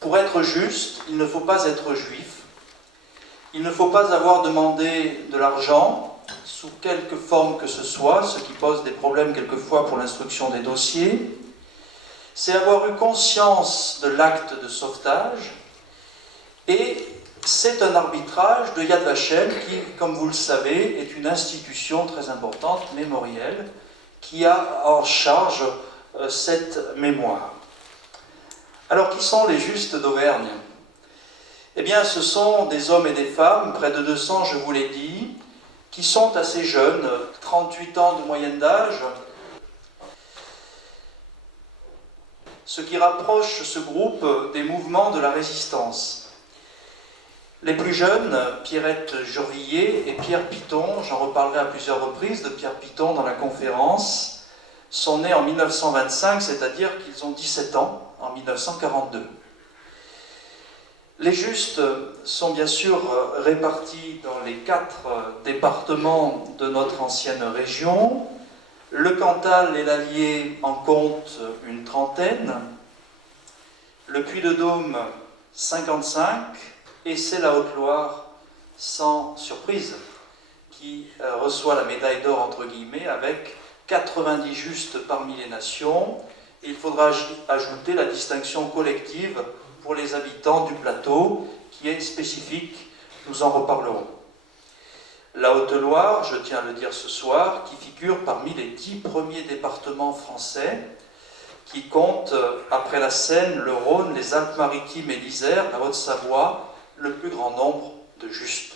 Pour être juste, il ne faut pas être juif. Il ne faut pas avoir demandé de l'argent, sous quelque forme que ce soit, ce qui pose des problèmes quelquefois pour l'instruction des dossiers. C'est avoir eu conscience de l'acte de sauvetage, et c'est un arbitrage de Yad Vashem qui, comme vous le savez, est une institution très importante, mémorielle, qui a en charge cette mémoire. Alors, qui sont les justes d'Auvergne? Eh bien, ce sont des hommes et des femmes, près de 200, je vous l'ai dit, qui sont assez jeunes, 38 ans de moyenne d'âge, ce qui rapproche ce groupe des mouvements de la résistance. Les plus jeunes, Pierrette Jurvillier et Pierre Piton, j'en reparlerai à plusieurs reprises de Pierre Piton dans la conférence, sont nés en 1925, c'est-à-dire qu'ils ont 17 ans en 1942. Les justes sont bien sûr répartis dans les 4 départements de notre ancienne région. Le Cantal et l'Allier en comptent une trentaine, le Puy-de-Dôme 55, et c'est la Haute-Loire, sans surprise, qui reçoit la médaille d'or entre guillemets avec 90 justes parmi les nations. Et il faudra ajouter la distinction collective pour les habitants du plateau, qui est spécifique, nous en reparlerons. La Haute-Loire, je tiens à le dire ce soir, qui figure parmi les 10 premiers départements français, qui compte, après la Seine, le Rhône, les Alpes-Maritimes et l'Isère, la Haute-Savoie, le plus grand nombre de justes.